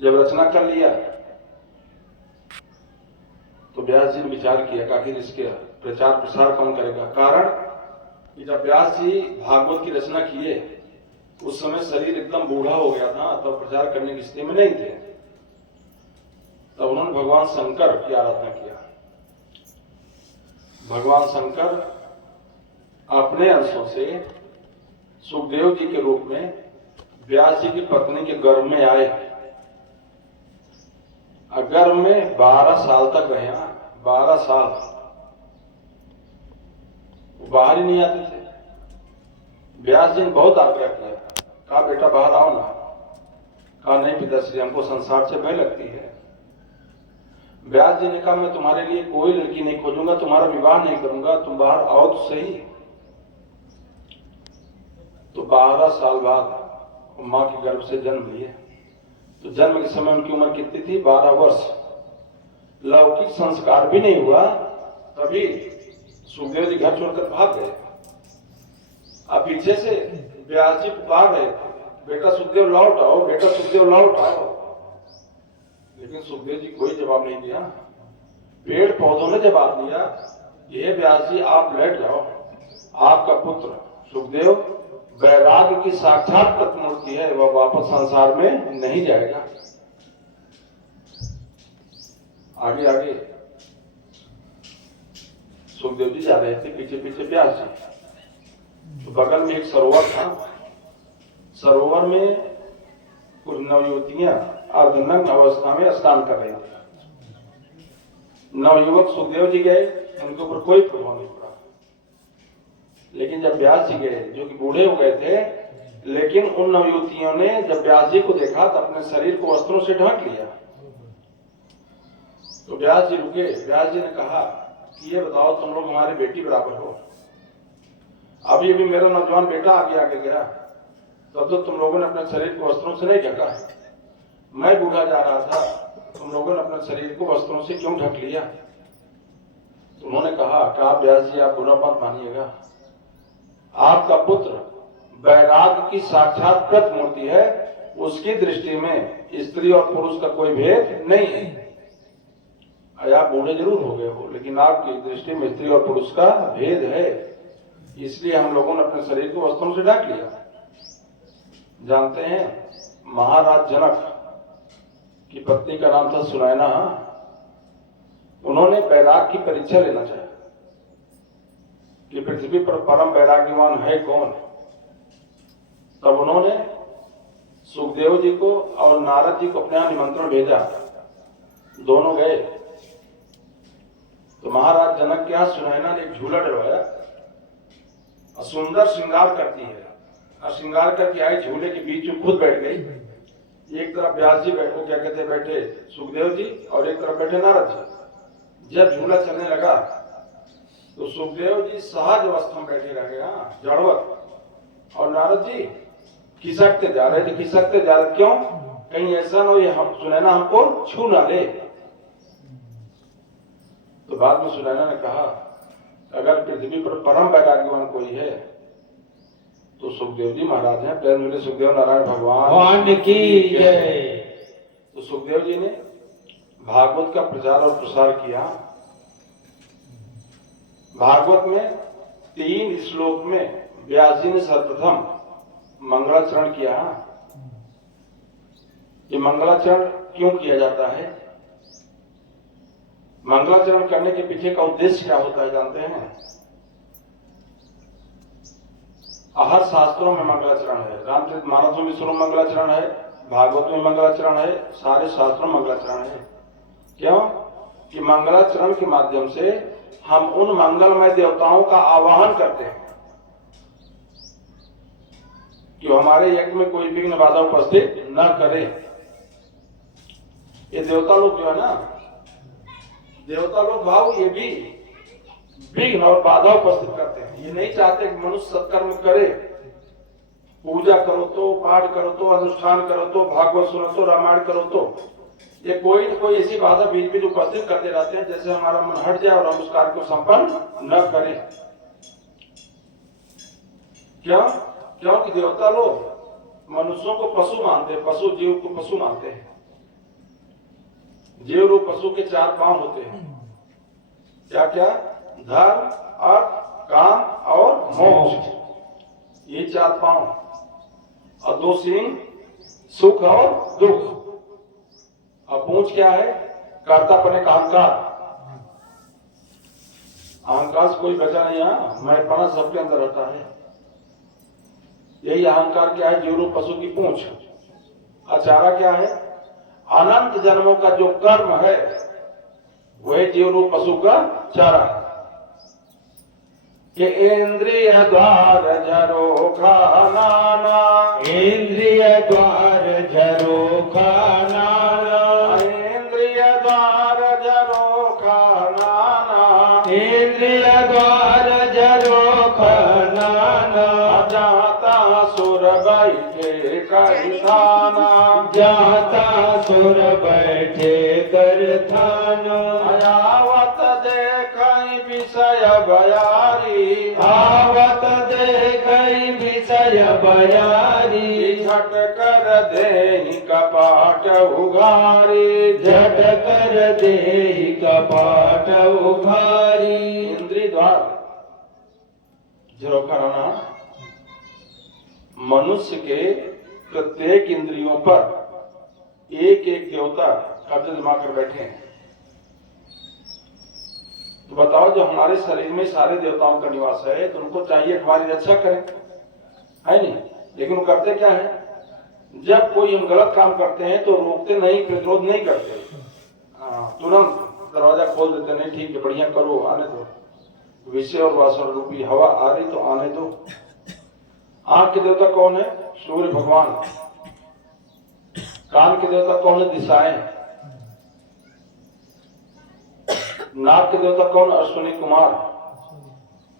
जब रचना कर लिया तो व्यास जी ने विचार किया कि आखिर इसके प्रचार प्रसार कौन करेगा। कारण कि जब व्यास जी भागवत की रचना किए उस समय शरीर एकदम बूढ़ा हो गया था, तो प्रचार करने की स्थिति में नहीं थे। तब उन्होंने भगवान शंकर की आराधना किया। भगवान शंकर अपने अंशों से सुखदेव जी के रूप में व्यास जी की पत्नी के गर्भ में आए। गर्भ में 12 साल तक रहे ना, 12 साल वो बाहर ही नहीं आते थे। व्यास जी ने बहुत आग्रह किया, कहा बेटा बाहर आओ ना। कहा नहीं पिताश्री, हमको संसार से भय लगती है। व्यास जी ने कहा मैं तुम्हारे लिए कोई लड़की नहीं खोजूंगा, तुम्हारा विवाह नहीं करूंगा, तुम बाहर आओ तो सही। तो 12 साल बाद मां के गर्भ से जन्म लिए। तो जन्म के समय उनकी उम्र कितनी थी? 12 वर्ष। लौकिक संस्कार भी नहीं हुआ, तभी सुखदेव जी घर छोड़कर भाग गए। अब पीछे से व्यास जी पुकार रहे थे, बेटा सुखदेव लौट आओ, बेटा सुखदेव लौट आओ। लेकिन सुखदेव जी कोई जवाब नहीं दिया। पेड़ पौधों ने जवाब दिया, ये व्यास जी आप लेट जाओ, आपका पुत्र सुखदेव वैराग्य की साक्षात प्रतिमूर्ति है, वह वापस संसार में नहीं जाएगा। आगे आगे सुखदेव जी जा रहे थे, पीछे पीछे व्यास जी। तो बगल में एक सरोवर था। सरोवर में कुछ नवयुवतियां अर्धनग्न अवस्था में स्नान कर रही थी। नवयुवक सुखदेव जी गए, उनके ऊपर कोई प्रभाव नहीं पड़ा। लेकिन जब व्यास जी गए, जो कि बूढ़े हो गए थे, लेकिन उन नवयुवतियों ने जब व्यास जी को देखा तो अपने शरीर को वस्त्रों से ढक लिया। तो व्यास जी रुके। व्यास जी ने कहा कि ये बताओ, तुम लोग हमारी बेटी बराबर हो। अभी अभी मेरा नौजवान बेटा आगे गया, तब तो तुम लोगों ने अपने शरीर को वस्त्रों से नहीं ढका। मैं बूढ़ा जा रहा था, तुम लोगों ने अपने शरीर को वस्त्रों से क्यों ढक लिया? तो उन्होंने कहा कि आप व्यास जी, आप बुरा मत मानिएगा, आपका पुत्र वैराग्य की साक्षात प्रतिमूर्ति है, उसकी दृष्टि में स्त्री और पुरुष का कोई भेद नहीं है। आप बूढ़े जरूर हो गए हो, लेकिन आपकी दृष्टि में स्त्री और पुरुष का भेद है, इसलिए हम लोगों ने अपने शरीर को वस्त्रों से ढक लिया। जानते हैं, महाराज जनक की पत्नी का नाम था सुनैना। उन्होंने वैराग की परीक्षा लेना चाहा कि पृथ्वी पर परम वैराग्यवान है कौन। तब उन्होंने सुखदेव जी को और नारद जी को अपने यहां निमंत्रण भेजा। दोनों गए तो महाराज जनक के यहां सुनैना ने एक झूला डलवाया। सुंदर श्रृंगार करती है, और श्रृंगार करके आई, झूले के बीच में खुद बैठ गई। एक तरफ व्यास जी बैठो, क्या कहते बैठे सुखदेव जी, और एक तरफ बैठे नारद जी। जब झूला चलने लगा तो सुखदेव जी सहज अवस्था में बैठे रह गए, जड़वत, और नारद जी खिसकते जा रहे थे, खिसकते जा रहे। क्यों? कहीं ऐसा न हो ये सुनैना हमको छू ना ले। तो बाद में सुनैना ने कहा, अगर पृथ्वी पर परम वैराग्यवान कोई है तो सुखदेव जी महाराज हैं। पैर मिले सुखदेव नारायण भगवान की जय। तो सुखदेव जी ने भागवत का प्रचार और प्रसार किया। भागवत में 3 श्लोक में व्यास जी ने सर्वप्रथम मंगलाचरण किया। ये मंगलाचरण क्यों किया जाता है? मंगलाचरण करने के पीछे का उद्देश्य क्या होता है जानते हैं? हर शास्त्रों में मंगलाचरण है। रामचरितमानस में विष्णु मंगलाचरण है, भागवत में मंगलाचरण है, सारे शास्त्रों में मंगलाचरण है। क्यों? कि मंगलाचरण के माध्यम से हम उन मंगलमय देवताओं का आवाहन करते हैं कि हमारे यज्ञ में कोई विघ्न बाधा उपस्थित न करे। ये देवता लोग जो है ना, देवता लोग भाव ये भी विघ्न और बाधा उपस्थित करते हैं। ये नहीं चाहते कि मनुष्य सत्कर्म करे, पूजा करो तो, पाठ करो तो, अनुष्ठान करो तो, भागवत सुनो तो, रामायण करो तो, ये कोई न कोई ऐसी बाधा बीच बीच उपस्थित करते रहते हैं जैसे हमारा मन हट जाए और हम उस कार्य को संपन्न न करें। क्यों? क्योंकि देवता लोग मनुष्यों को पशु मानते हैं, पशु जीव को पशु मानते हैं। जीव रूप पशु के 4 पांव होते हैं। क्या क्या? धर्म, अर्थ, काम और मोक्ष, ये 4 पांव। और 2 सींग, सुख और दुख। और पूंछ क्या है? कर्तापने का अहंकार। अहंकार से कोई बचा नहीं। मैंपना सबके अंदर रहता है। यही अहंकार क्या है? जीव रूप पशु की पूंछ। और चारा क्या है? अनंत जन्मों का जो कर्म है वही जीव रूप पशु का चारा है। कि इंद्रिय द्वार झरोखा नाना, इंद्रिय द्वार झरोखा नाना, इंद्रिय द्वार झरोखा नाना, इंद्रिय द्वार झरोखा नाना, जाता सुर बैठे करथाना, जाता सुर बैठे करथाना, आवत देखई विषय बयारी, आवत देखई विषय बयारी, झट कर देहि कपाट उघारी, झट कर देहि कपाट उघारी। इंद्रिय द्वार झरोखा नाना, मनुष्य के प्रत्येक इंद्रियों पर एक एक देवता कब्जा जमा कर बैठे हैं। तो बताओ, जब हमारे शरीर में सारे देवताओं का निवास है तो उनको चाहिए हमारी रक्षा करें, है नहीं? लेकिन वो करते क्या है? जब कोई हम गलत काम करते हैं तो रोकते नहीं, प्रतिरोध नहीं करते, तुरंत दरवाजा खोल देते, नहीं ठीक है, बढ़िया करो, आने दो, विषय और वासना रूपी हवा आ रही तो आने दो। आंख के देवता कौन है? सूर्य भगवान। कान के देवता कौन है? दिशाएं। नाक के देवता कौन? अश्विनी कुमार।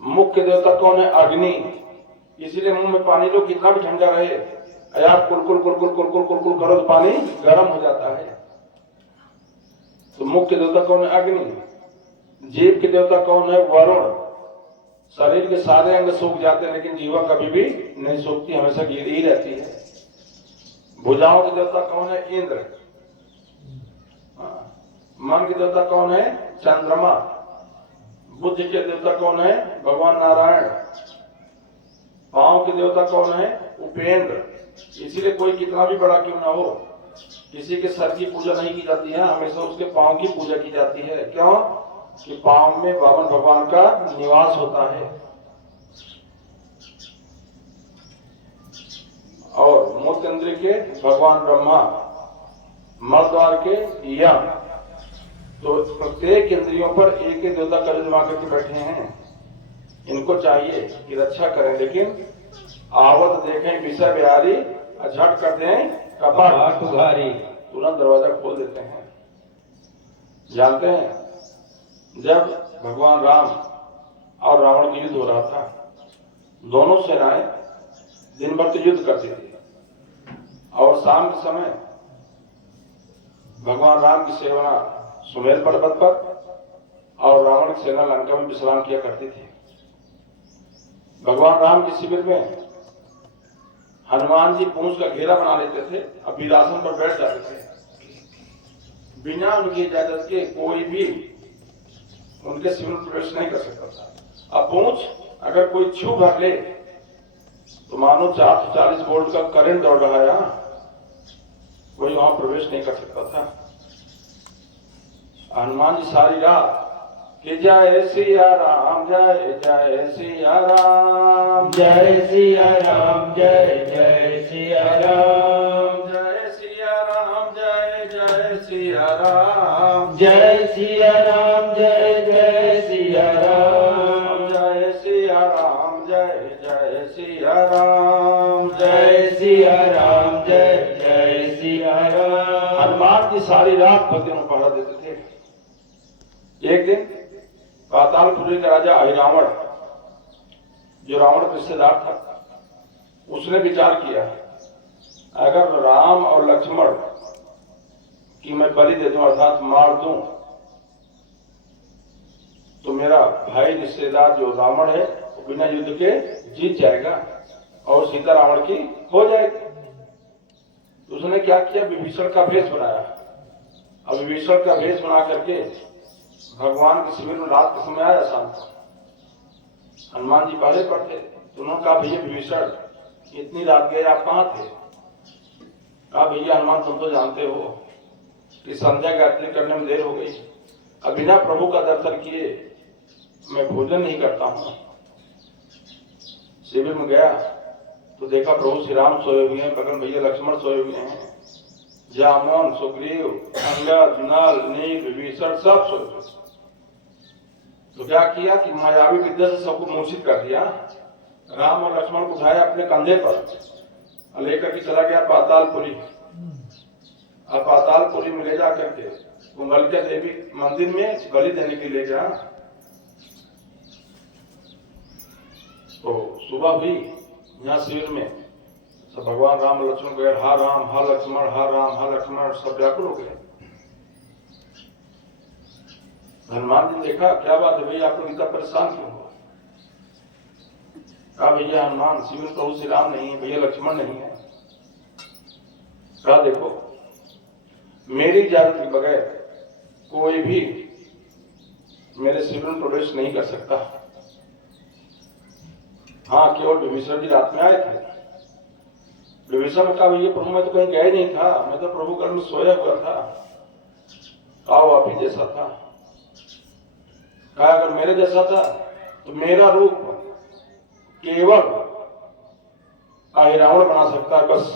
मुख के देवता कौन है? अग्नि। इसीलिए मुंह में पानी लो, कितना भी ठंडा रहे, आप कुलकुल कुलकुल कुलकुल कुलकुल करो तो पानी गर्म हो जाता है। तो मुख के देवता कौन है? अग्नि। जीव के देवता कौन है? वरुण। शरीर के सारे अंग सूख जाते हैं लेकिन जीवा कभी भी नहीं सूखती, हमेशा गिरी ही रहती है। भुजाओं के देवता कौन है? इंद्र। मन के देवता कौन है? चंद्रमा। बुद्धि के देवता कौन है? भगवान नारायण। पांव के देवता कौन है? उपेंद्र। इसीलिए कोई कितना भी बड़ा क्यों ना हो, किसी के सर की पूजा नहीं की जाती है, हमेशा उसके पांव की पूजा की जाती है। क्यों? कि पांव में वामन भगवान का निवास होता है। और मूत्र इंद्रिय के भगवान ब्रह्मा, मल द्वार के यम। तो प्रत्येक इंद्रियों पर एक एक देवता कब्जा जमा करके बैठे हैं। इनको चाहिए कि रक्षा करें, लेकिन आवत देखें विषय बिहारी, झट कर दें कपाट उघारी, तुरंत दरवाजा खोल देते हैं। जानते हैं, जब भगवान राम और रावण की युद्ध हो रहा था, दोनों सेनाएं दिन भर तो युद्ध करती थी और शाम के समय भगवान राम की सेना सुमेर पर्वत पर और रावण की सेना लंका में विश्राम किया करती थी। भगवान राम के शिविर में हनुमान जी पूंछ का घेरा बना लेते थे और वीरासन पर बैठ जाते थे। बिना उनकी इजाजत के कोई भी उनके शिविर में प्रवेश नहीं कर सकता था। अब पूंछ अगर कोई छू भर ले तो मानो 440 वोल्ट का करंट दौड़ रहा है, कोई वहां प्रवेश नहीं कर सकता था। हनुमान जी सारी रात कि जय सिया राम, जय जय सिया राम, जय सिया राम, जय जय सिया राम, जय सिया राम, जय जय सिया राम, जय सिया राम, जय जय सिया राम, जय सिया राम, जय जय सिया राम, जय सिया राम, जय जय सिया राम। हनुमान जी सारी रात भक्तियों में पहरा देते थे। एक दिन पातालपुरी का राजा अहिरावण, जो रावण का रिश्तेदार था, उसने विचार किया अगर राम और लक्ष्मण की मैं बलि दे दूं अर्थात मार दूं तो मेरा भाई रिश्तेदार जो रावण है वो बिना युद्ध के जीत जाएगा और सीता रावण की हो जाएगी। उसने क्या किया? विभीषण का भेष बनाया अब विभीषण का वेश बना करके भगवान के शिविर में रात के समय आया शाम को। हनुमान जी पहले पर थे तो उन्होंने कहा भैया विभीषण इतनी रात गए आप कहाँ थे? कहा भैया हनुमान तुम तो जानते हो कि संध्या गायत्री करने में देर हो गई, अब बिना प्रभु का दर्शन किए मैं भोजन नहीं करता हूँ। शिविर में गया तो देखा प्रभु श्री राम सोए हुए हैं, बगल भैया लक्ष्मण सोए हुए हैं, जामन सुग्रीव अंगद नल नील विभीषण सब सोए हुए। तो क्या किया कि मायावी विद्या से सबको मूर्छित कर दिया। राम और लक्ष्मण को उठाया अपने कंधे पर और लेकर के चला गया पातालपुरी। अब पातालपुरी में ले जा करके कुंभलका देवी मंदिर में बलि देने के लिए गया। तो सुबह हुई यहाँ शिविर में सब भगवान राम और लक्ष्मण गए, हा राम हा लक्ष्मण हा राम हा लक्ष्मण, सब व्याकुल हो गए। हनुमान जी ने देखा क्या बात है भैया आप लोग इतना परेशान क्यों हो? कहा भैया हनुमान शिविर प्रभु श्री राम नहीं है, भैया लक्ष्मण नहीं है। कहा देखो मेरी इजाजत के बगैर कोई भी मेरे शिविर में प्रवेश नहीं कर सकता। हाँ केवल विभीषण जी रात में आए थे। विभीषण ने कहा भैया प्रभु मैं तो कहीं गया ही नहीं था, मैं तो प्रभु घर में सोया हुआ था। आओ आप ही जैसा था। कहा अगर मेरे जैसा था तो मेरा रूप केवल रावण बना सकता है बस।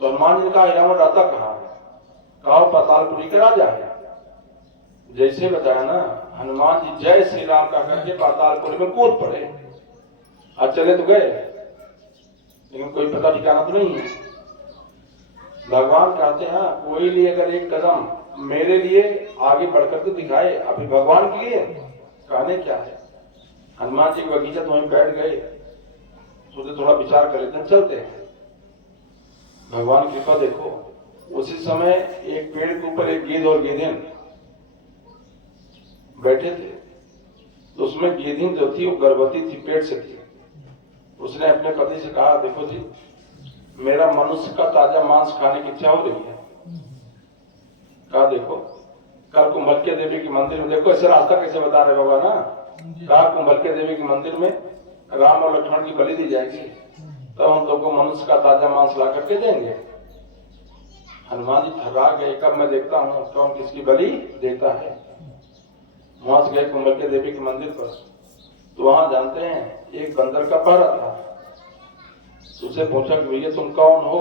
तो हनुमान जी का रावण रहता कहाँ है? कहा पातालपुरी के राजा है। जैसे बताया ना हनुमान जी जय श्री राम का करके पातालपुरी में कूद पड़े। आज चले तो गए लेकिन कोई पता ठिकाना तो नहीं है। भगवान कहते हैं कोई लिए अगर एक कदम मेरे लिए आगे बढ़कर के दिखाए, अभी भगवान के लिए कहने क्या है। हनुमान जी की बगीचा तो वहीं बैठ गए, सोचे थोड़ा विचार कर लेते हैं चलते हैं। भगवान की कृपा देखो उसी समय एक पेड़ के ऊपर एक गिद्ध और गिद्धिन बैठे थे। तो उसमें गिद्धिन जो थी वो गर्भवती थी, पेट से थी। उसने अपने पति से कहा देखो जी मेरा मनुष्य का ताजा मांस खाने की इच्छा हो रही है। कहा देखो कल कुंभलका देवी के मंदिर में, देखो ऐसा रास्ता कैसे बता रहे होगा ना। कहा कुंभलका देवी के मंदिर में राम और लक्ष्मण की बलि दी जाएगी, तब हम लोग को मनुष्य का ताजा मांस ला करके देंगे। हनुमान जी थर्रा गए, कब मैं देखता हूँ कौन किसकी बलि देता है। वहां से गए कुंभलका देवी के मंदिर पर, तो वहां जानते हैं एक बंदर का पहरा था। उससे पूछा कि भैया तुम कौन हो?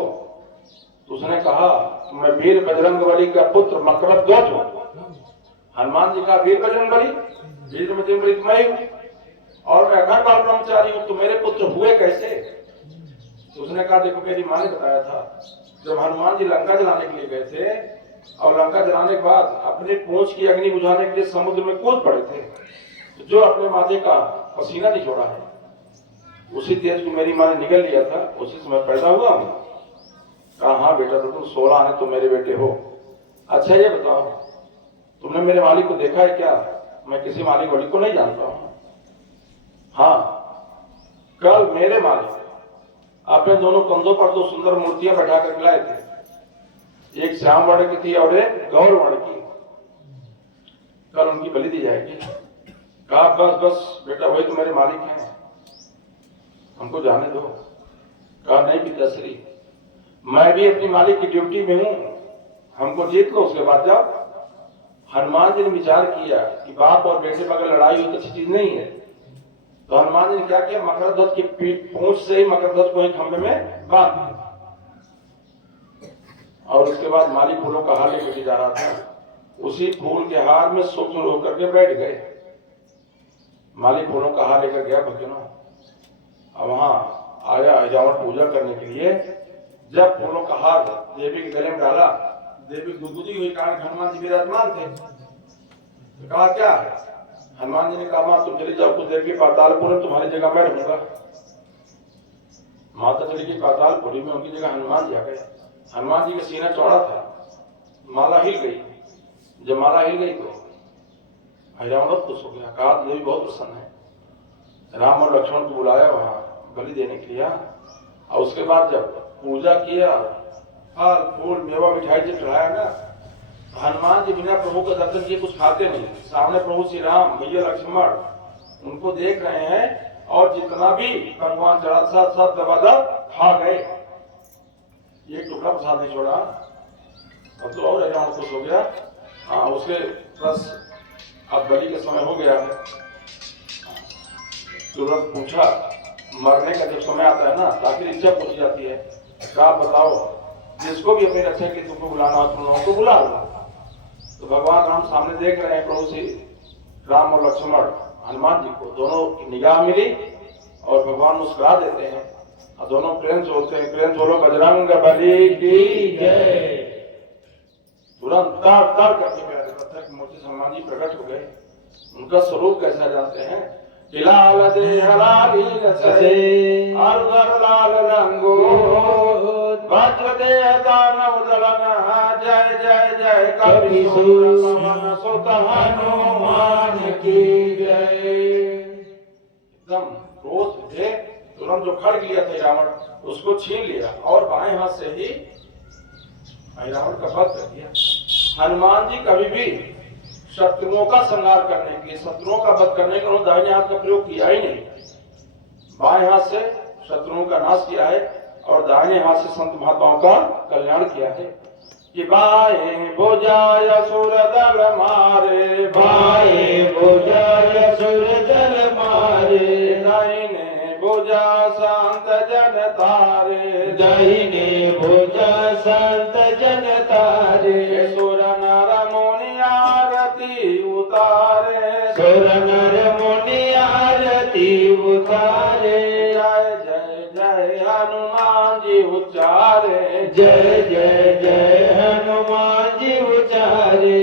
तो उसने कहा मैं वीर बजरंगबली का पुत्र मकरध्वज हूं। हनुमान जी का वीर बजरंगबली, वीर बजरंगबली तो मैं हूं और मैं अखंड बाल ब्रह्मचारी हूं, तो मेरे पुत्र हुए कैसे? तो उसने कहा देखो मेरी माँ ने बताया था जब हनुमान जी लंका जलाने के लिए गए थे और लंका जलाने के बाद अपने पूंछ की अग्नि बुझाने के लिए समुद्र में कूद पड़े थे, तो जो अपने माथे का पसीना नहीं छोड़ा है उसी तेज को मेरी माँ ने निगल लिया था, उसी से मैं पैदा हुआ हूं। कहा हाँ बेटा तो तुम 16 आने तो मेरे बेटे हो। अच्छा ये बताओ तुमने मेरे मालिक को देखा है क्या? मैं किसी मालिक वाली को नहीं जानता हूं। हाँ कल मेरे मालिक अपने दोनों कंधों पर 2 सुंदर मूर्तियां बैठा कर लाए थे, एक श्याम वर्ण की थी और एक गौर वर्ण की। कल उनकी बलि दी जाएगी। कहा बस बस बेटा वही तो मेरे मालिक हैं, हमको जाने दो। कहा नहीं पिताश्री मैं भी अपनी मालिक की ड्यूटी में हूं, हमको जीत लो उसके बाद जाओ। हनुमान जी ने विचार किया कि बाप और बेटे में अगर लड़ाई हो तो अच्छी चीज नहीं है। तो हनुमान जी ने क्या किया, मकरध्वज की पूंछ से ही मकरध्वज को एक खंभे में बांध दिया और उसके बाद मालिक फूलों का हार लेकर जा रहा था, उसी फूल के हार में सूक्ष्म होकर के बैठ गए। मालिक फूलों का हार लेकर गया भक्तों, अब वहां आया रावण पूजा करने के लिए। जब फूलों का हार देवी के गले में डाला, देवी गुदगुदी हुई, कारण हनुमान जी विराजमान थे। तो कहा क्या है? हनुमान जी ने कहा मां तुम चली जाओ कुछ देर के पातालपुर, तुम्हारी जगह मैं रहूंगा। माता चली गई पातालपुरी में, उनकी जगह हनुमान जी आ गए। हनुमान जी का सीना चौड़ा था, माला हिल गई। जब माला हिल गई तो रावण बहुत खुश हो गया, कहा देवी बहुत प्रसन्न है। राम और लक्ष्मण को बुलाया वहां बलि देने के लिए, और उसके बाद जब पूजा किया फल फूल मेवा मिठाई से चढ़ाया ना, हनुमान जी बिना प्रभु का दर्शन किए कुछ खाते नहीं। सामने प्रभु श्री राम, भैया लक्ष्मण उनको देख रहे हैं और जितना भी भगवान चढ़ा सब दबादब खा गए, एक टुकड़ा प्रसाद नहीं छोड़ा। अब तो और रावण खुश हो गया। हाँ, उसके बस अब बलि का समय हो गया है। तुरंत पूछा, मरने का जब समय आता है ना, आखिर इच्छा पूछी जाती है, क्या बताओ, जिसको भी अपनी रक्षा के तुमको बुलाना हो तुम लोगों को बुला लो। तो भगवान राम सामने देख रहे हैं प्रभु श्री राम और लक्ष्मण हनुमान जी को, दोनों की निगाह मिली और भगवान मुस्कुरा देते हैं और दोनों प्रेम से बोलते हैं, प्रेम बोलो बजरंग बली की जय। तुरंत तार तार करके प्यारे पत्थर की मूर्ति हनुमान जी प्रकट हो गए। उनका स्वरूप कैसा जानते हैं? लाल देह लाली रसे और लाल रंगो, वज्र देह दानव दलन, जय जय जय कपि सूर पवन सुत हनुमान की जय। एकदम क्रोध थे, तुरंत जो खड़ग लिया था रावण उसको छीन लिया और बाएं हाथ से ही रावण का वध कर दिया। हनुमान जी कभी भी शत्रुओं का संहार करने के लिए, शत्रुओं का वध करने के लिए दाहिने हाथ का प्रयोग किया ही नहीं। बाएं हाथ से शत्रुओं का नाश किया है और दाहिने हाथ से संत महात्माओं का कल्याण किया है। कि बाएं भुजाय असुर दल मारे, बाएं भुजाय असुर दल मारे, दाहिने भुजा संत जन तारे, दाहिने भुजा संत जन तारे। सुर नर मुनि आरती उतारे, सुर नर मुनि आरती उतारे। जय जय जय हनुमान जी उच्चारे, जय जय जय हनुमान जी उचारे।